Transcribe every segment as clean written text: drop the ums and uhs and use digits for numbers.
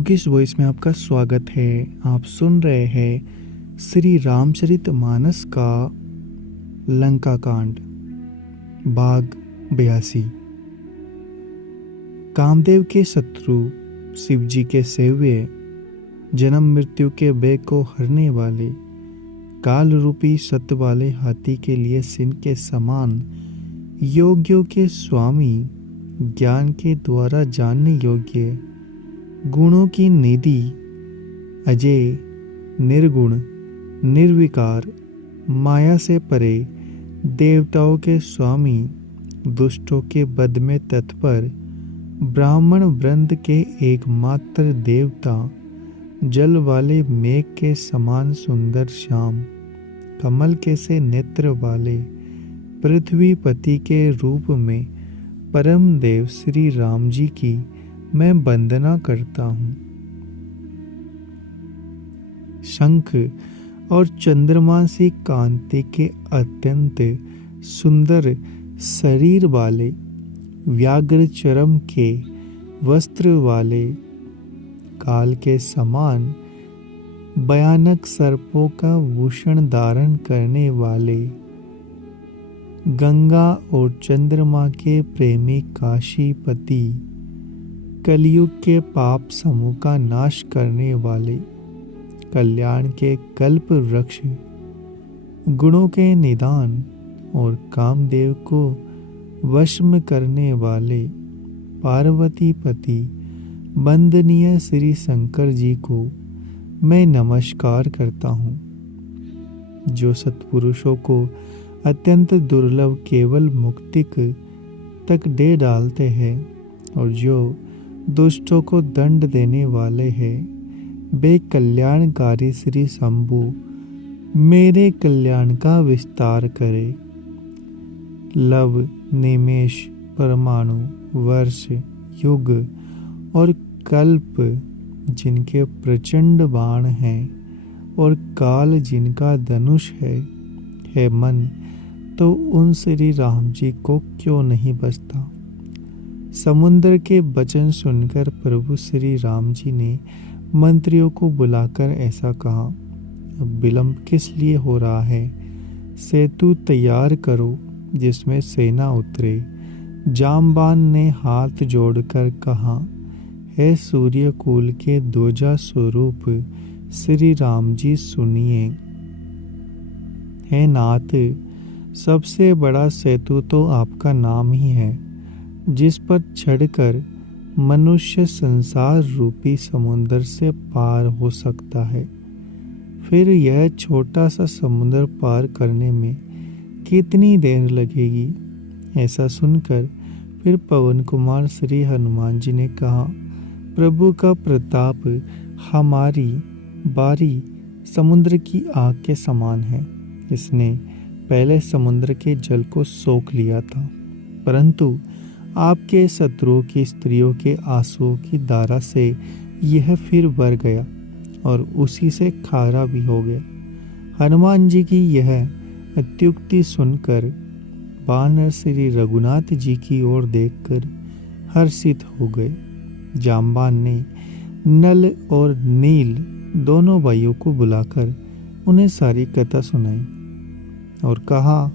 Bookish voice में आपका स्वागत है। आप सुन रहे हैं श्री रामचरितमानस का लंका कांड भाग 82। कामदेव के शत्रु शिवजी के सेव्य, जन्म मृत्यु के भय को हरने वाले, काल रूपी सत्य वाले हाथी के लिए सिंह के समान, योगियों के स्वामी, ज्ञान के द्वारा जानने योग्य, गुणों की निधि, अजय, निर्गुण, निर्विकार, माया से परे, देवताओं के स्वामी, दुष्टों के वध में तत्पर, ब्राह्मण वृंद के एकमात्र देवता, जल वाले मेघ के समान सुंदर श्याम, कमल के से नेत्र वाले, पृथ्वीपति के रूप में परम देव श्री राम जी की मैं वंदना करता हूँ। शंख और चंद्रमा सी कांति के अत्यंत सुंदर शरीर वाले, व्याघ्र चरम के वस्त्र वाले, काल के समान भयानक सर्पों का भूषण धारण करने वाले, गंगा और चंद्रमा के प्रेमी काशीपति, कलयुग के पाप समूह का नाश करने वाले, कल्याण के कल्प वृक्ष, गुणों के निदान और कामदेव को वश में करने वाले, पार्वती पति, वंदनीय श्री शंकर जी को मैं नमस्कार करता हूँ, जो सत्पुरुषों को अत्यंत दुर्लभ केवल मुक्तिक तक दे डालते हैं और जो दुष्टों को दंड देने वाले हैं। वे कल्याणकारी श्री शंभु मेरे कल्याण का विस्तार करे। लव, निमेष, परमाणु, वर्ष, युग और कल्प जिनके प्रचंड बाण हैं और काल जिनका धनुष है मन, तो उन श्री राम जी को क्यों नहीं बसता। समुद्र के वचन सुनकर प्रभु श्री राम जी ने मंत्रियों को बुलाकर ऐसा कहा, अब विलंब किस लिए हो रहा है। सेतु तैयार करो जिसमें सेना उतरे। जामबान ने हाथ जोड़कर कहा, हे सूर्य कुल के ध्वजा स्वरूप श्री राम जी सुनिए। हे नाथ, सबसे बड़ा सेतु तो आपका नाम ही है, जिस पर चढ़कर मनुष्य संसार रूपी समुद्र से पार हो सकता है। फिर यह छोटा सा समुद्र पार करने में कितनी देर लगेगी। ऐसा सुनकर फिर पवन कुमार श्री हनुमान जी ने कहा, प्रभु का प्रताप हमारी बारी समुद्र की आग के समान है। इसने पहले समुद्र के जल को सोख लिया था, परंतु आपके शत्रुओं की स्त्रियों के आंसुओं की धारा से यह फिर भर गया और उसी से खारा भी हो गया। हनुमान जी की यह अत्युक्ति सुनकर वानर श्री रघुनाथ जी की ओर देखकर हर्षित हो गए। जामबान ने नल और नील दोनों भाइयों को बुलाकर उन्हें सारी कथा सुनाई और कहा,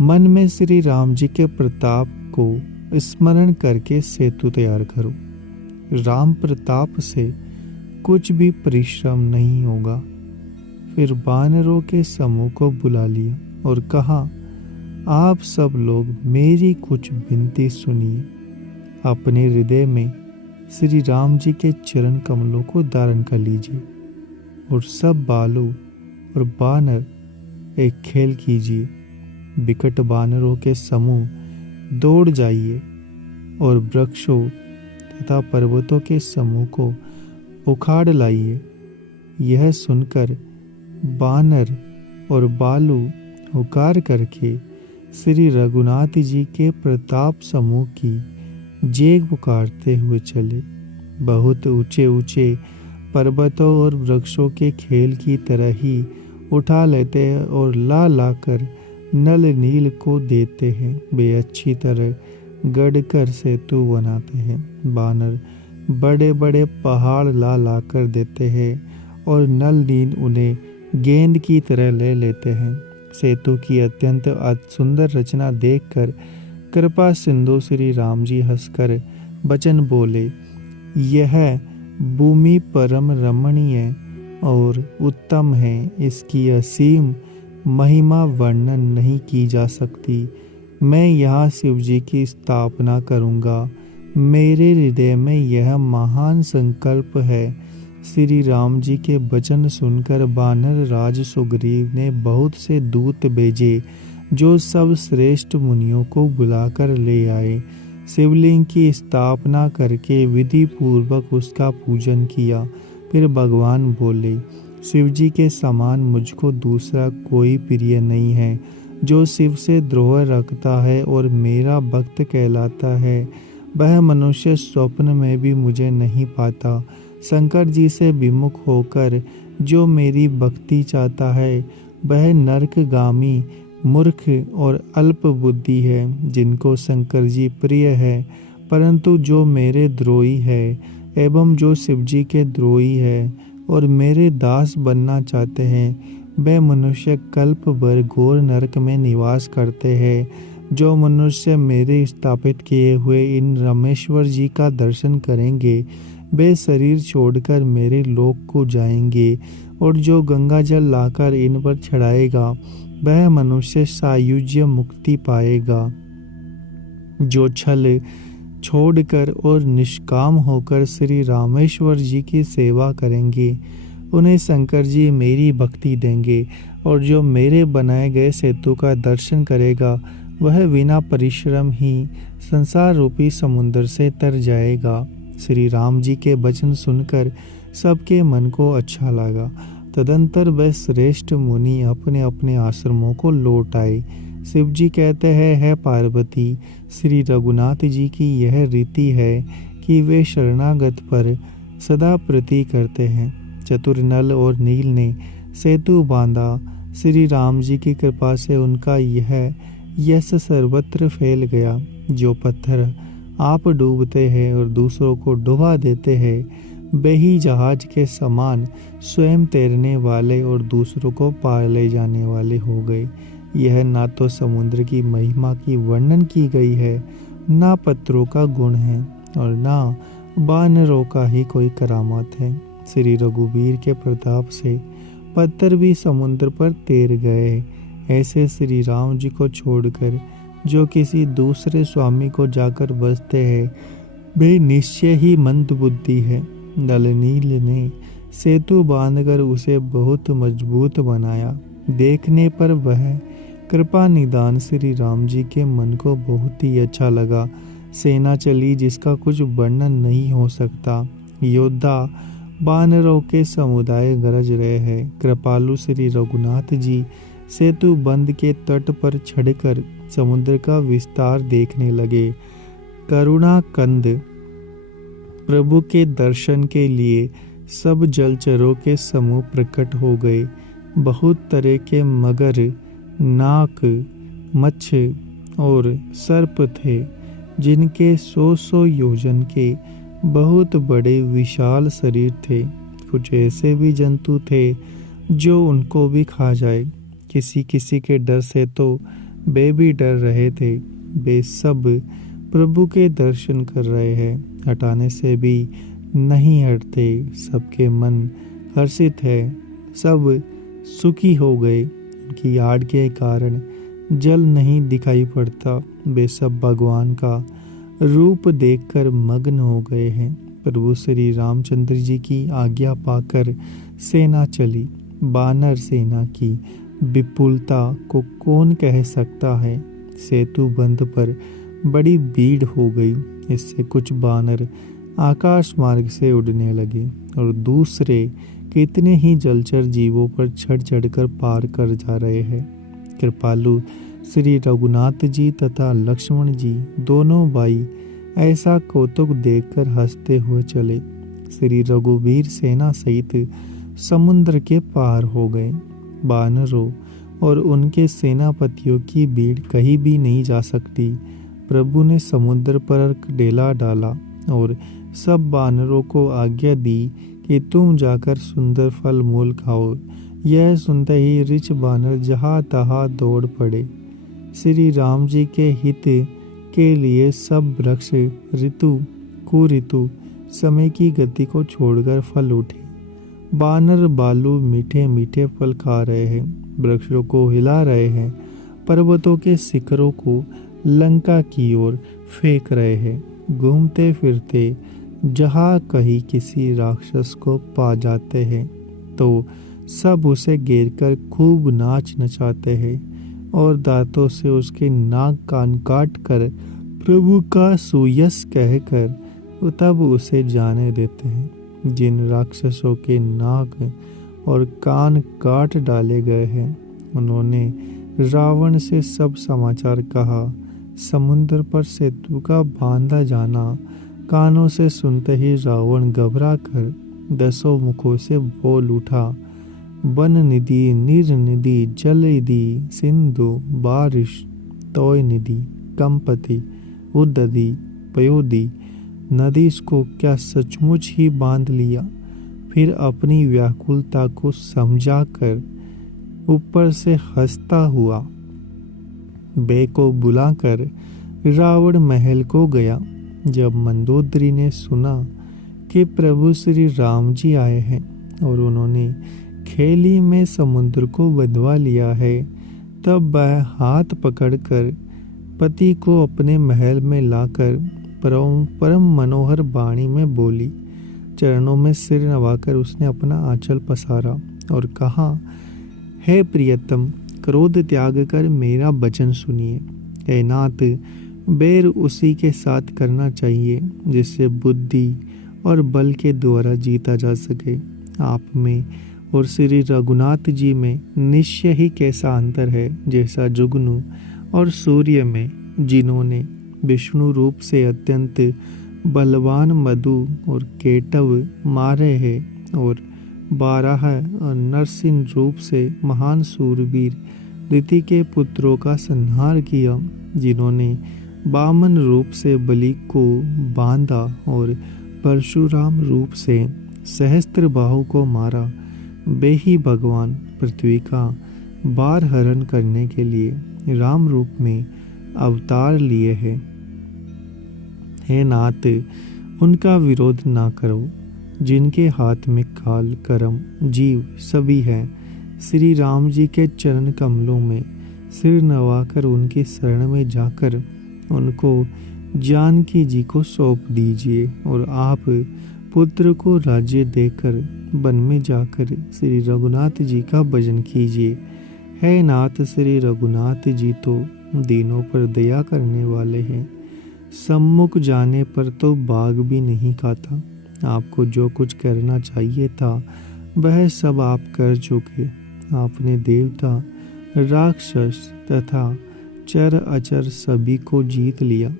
मन में श्री राम जी के प्रताप को स्मरण करके सेतु तैयार करो। राम प्रताप से कुछ भी परिश्रम नहीं होगा। फिर वानरों के समूह को बुला लिया और कहा, आप सब लोग मेरी कुछ विनती सुनिए। अपने हृदय में श्री राम जी के चरण कमलों को धारण कर लीजिए और सब बालू और वानर एक खेल कीजिए। विकट वानरों के समूह दौड़ जाइए और वृक्षों तथा पर्वतों के समूह को उखाड़ लाइए। यह सुनकर वानर और बालू हुकार करके श्री रघुनाथ जी के प्रताप समूह की जेग पुकारते हुए चले। बहुत ऊंचे ऊंचे पर्वतों और वृक्षों के खेल की तरह ही उठा लेते हैं और ला ला कर नल नील को देते हैं। वे अच्छी तरह गढ़कर सेतु बनाते हैं। वानर बड़े बड़े पहाड़ ला ला कर देते हैं और नल नील उन्हें गेंद की तरह ले लेते हैं। सेतु की अत्यंत सुंदर रचना देखकर कृपा सिंधु श्री राम जी हंसकर वचन बोले, यह भूमि परम रमणीय और उत्तम है, इसकी असीम महिमा वर्णन नहीं की जा सकती। मैं यहाँ शिव जी की स्थापना करूँगा। मेरे हृदय में यह महान संकल्प है। श्री राम जी के वचन सुनकर वानर राज सुग्रीव ने बहुत से दूत भेजे, जो सब श्रेष्ठ मुनियों को बुलाकर ले आए। शिवलिंग की स्थापना करके विधि पूर्वक उसका पूजन किया। फिर भगवान बोले, शिव जी के समान मुझको दूसरा कोई प्रिय नहीं है। जो शिव से द्रोह रखता है और मेरा भक्त कहलाता है, वह मनुष्य स्वप्न में भी मुझे नहीं पाता। शंकर जी से विमुख होकर जो मेरी भक्ति चाहता है, वह नरकगामी मूर्ख और अल्प बुद्धि है, जिनको शंकर जी प्रिय है। परंतु जो मेरे द्रोही है एवं जो शिव जी के द्रोही है और मेरे दास बनना चाहते हैं, वे मनुष्य कल्प भर घोर नरक में निवास करते हैं। जो मनुष्य मेरे स्थापित किए हुए इन रामेश्वर जी का दर्शन करेंगे, वे शरीर छोड़कर मेरे लोक को जाएंगे। और जो गंगा जल लाकर इन पर चढ़ाएगा, वह मनुष्य सायुज्य मुक्ति पाएगा। जो छल छोड़कर और निष्काम होकर श्री रामेश्वर जी की सेवा करेंगे, उन्हें शंकर जी मेरी भक्ति देंगे। और जो मेरे बनाए गए सेतु का दर्शन करेगा, वह बिना परिश्रम ही संसार रूपी समुद्र से तर जाएगा। श्री राम जी के वचन सुनकर सबके मन को अच्छा लगा। तदंतर वह श्रेष्ठ मुनि अपने अपने आश्रमों को लौट आए। शिव जी कहते हैं, है पार्वती, श्री रघुनाथ जी की यह रीति है कि वे शरणागत पर सदा प्रीति करते हैं। चतुर नल और नील ने सेतु बांधा। श्री राम जी की कृपा से उनका यह यश सर्वत्र फैल गया। जो पत्थर आप डूबते हैं और दूसरों को डुबा देते हैं, वे ही जहाज के समान स्वयं तैरने वाले और दूसरों को पार ले जाने वाले हो गए। यह ना तो समुद्र की महिमा की वर्णन की गई है, ना पत्थरों का गुण है और ना वानरों का ही कोई करामात है। श्री रघुवीर के प्रताप से पत्थर भी समुद्र पर तैर गए। ऐसे श्री राम जी को छोड़कर जो किसी दूसरे स्वामी को जाकर बसते हैं, वे निश्चय ही मंद बुद्धि है। नल नील ने सेतु बांधकर उसे बहुत मजबूत बनाया। देखने पर वह कृपा निदान श्री राम जी के मन को बहुत ही अच्छा लगा। सेना चली जिसका कुछ वर्णन नहीं हो सकता। योद्धा वानरों के समुदाय गरज रहे हैं। कृपालु श्री रघुनाथ जी सेतु बंध के तट पर चढ़कर समुद्र का विस्तार देखने लगे। करुणा कंद प्रभु के दर्शन के लिए सब जलचरों के समूह प्रकट हो गए। बहुत तरह के मगर, नाक, मच्छ और सर्प थे, जिनके 100 योजन के बहुत बड़े विशाल शरीर थे। कुछ ऐसे भी जंतु थे जो उनको भी खा जाए। किसी किसी के डर से तो वे भी डर रहे थे। वे सब प्रभु के दर्शन कर रहे हैं, हटाने से भी नहीं हटते। सबके मन हर्षित है, सब सुखी हो गए। उनकी आड़ के कारण जल नहीं दिखाई पड़ता। वे सब भगवान का रूप देखकर मग्न हो गए हैं। प्रभु श्री रामचंद्र जी की आज्ञा पाकर सेना चली। वानर सेना की विपुलता को कौन कह सकता है। सेतु बंध पर बड़ी भीड़ हो गई। इससे कुछ वानर आकाश मार्ग से उड़ने लगे और दूसरे कितने ही जलचर जीवों पर चढ़ चढ़कर पार कर जा रहे हैं। कृपालु श्री रघुनाथ जी तथा लक्ष्मण जी दोनों भाई ऐसा कौतुक देखकर हंसते हुए चले। श्री रघुवीर सेना सहित समुद्र के पार हो गए। वानरों और उनके सेनापतियों की भीड़ कहीं भी नहीं जा सकती। प्रभु ने समुद्र पर डेला डाला और सब बानरों को आज्ञा दी कि तुम जाकर सुंदर फल मूल खाओ। यह सुनते ही ऋच बानर जहाँ तहाँ दौड़ पड़े। श्री राम जी के हित के लिए सब वृक्ष ऋतु कुऋतु समय की गति को छोड़कर फल उठे। बानर बालू मीठे मीठे फल खा रहे हैं, वृक्षों को हिला रहे हैं, पर्वतों के शिखरों को लंका की ओर फेंक रहे हैं। घूमते फिरते जहाँ कहीं किसी राक्षस को पा जाते हैं तो सब उसे घेर कर खूब नाच नचाते हैं और दांतों से उसके नाक कान काट कर प्रभु का सुयस कहकर तब उसे जाने देते हैं। जिन राक्षसों के नाक और कान काट डाले गए हैं उन्होंने रावण से सब समाचार कहा। समुद्र पर सेतु का बांधा जाना कानों से सुनते ही रावण घबरा कर 10 मुखों से बोल उठा। वन निधि, नीर निधि, जल निधि, सिंधु, बारिश, तोय निधि, कंपति, उदधि, पयोधि, नदी को क्या सचमुच ही बांध लिया। फिर अपनी व्याकुलता को समझाकर ऊपर से हंसता हुआ बे को बुलाकर रावण महल को गया। जब मंदोदरी ने सुना कि प्रभु श्री राम जी आए हैं और उन्होंने खेली में समुद्र को बंधवा लिया है, तब वह हाथ पकड़कर पति को अपने महल में लाकर परम मनोहर वाणी में बोली। चरणों में सिर नवाकर उसने अपना आंचल पसारा और कहा, हे प्रियतम, क्रोध त्याग कर मेरा वचन सुनिए। हे नाथ, बैर उसी के साथ करना चाहिए जिससे बुद्धि और बल के द्वारा जीता जा सके। आप में और श्री रघुनाथ जी में निश्चय ही कैसा अंतर है, जैसा जुगनू और सूर्य में, जिन्होंने विष्णु रूप से अत्यंत बलवान मधु और केटव मारे हैं और बारह और नरसिंह रूप से महान सूरवीर ऋति के पुत्रों का संहार किया, जिन्होंने वामन रूप से बलि को बांधा और परशुराम रूप से सहस्त्र बाहु को मारा। वे ही भगवान पृथ्वी का भार हरण करने के लिए राम रूप में अवतार लिए हैं। हे नाथ, उनका विरोध ना करो जिनके हाथ में काल कर्म जीव सभी है। श्री राम जी के चरण कमलों में सिर नवाकर उनकी शरण में जाकर उनको जानकी जी को सौंप दीजिए और आप पुत्र को राज्य देकर वन में जाकर श्री रघुनाथ जी का भजन कीजिए। हे नाथ, श्री रघुनाथ जी तो दीनों पर दया करने वाले हैं। सम्मुख जाने पर तो बाघ भी नहीं खाता। आपको जो कुछ करना चाहिए था वह सब आप कर चुके। आपने देवता, राक्षस तथा चर अचर सभी को जीत लिया।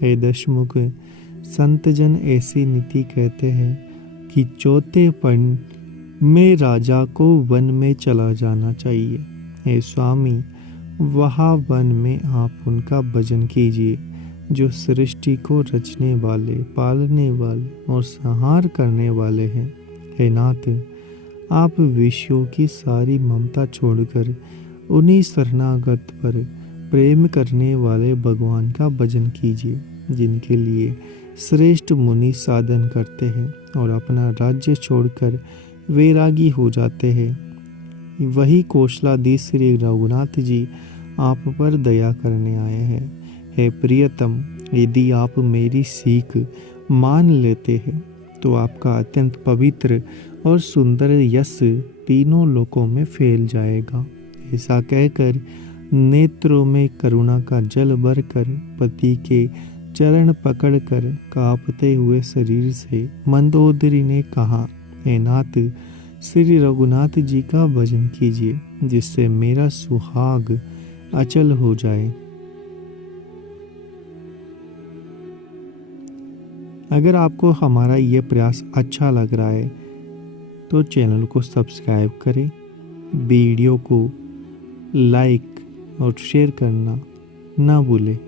हे दशमुख, संतजन ऐसी नीति कहते हैं कि चौथे पन में राजा को वन में चला जाना चाहिए। हे स्वामी, वहाँ वन में आप उनका भजन कीजिए जो सृष्टि को रचने वाले, पालने वाले और संहार करने वाले हैं। हे नाथ, आप विषयों की सारी ममता छोड़कर उन्हीं शरणागत पर प्रेम करने वाले भगवान का भजन कीजिए, जिनके लिए श्रेष्ठ मुनि साधन करते हैं और अपना राज्य छोड़कर वैरागी हो जाते हैं। वही कौशलाधीश श्री रघुनाथ जी आप पर दया करने आए हैं। हे प्रियतम, यदि आप मेरी सीख मान लेते हैं तो आपका अत्यंत पवित्र और सुंदर यश तीनों लोकों में फैल जाएगा। ऐसा कहकर नेत्रों में करुणा का जल भरकर पति के चरण पकड़कर कांपते हुए शरीर से मंदोदरी ने कहा, हे नाथ, श्री रघुनाथ जी का भजन कीजिए जिससे मेरा सुहाग अचल हो जाए। अगर आपको हमारा ये प्रयास अच्छा लग रहा है तो चैनल को सब्सक्राइब करें, वीडियो को लाइक और शेयर करना ना भूलें।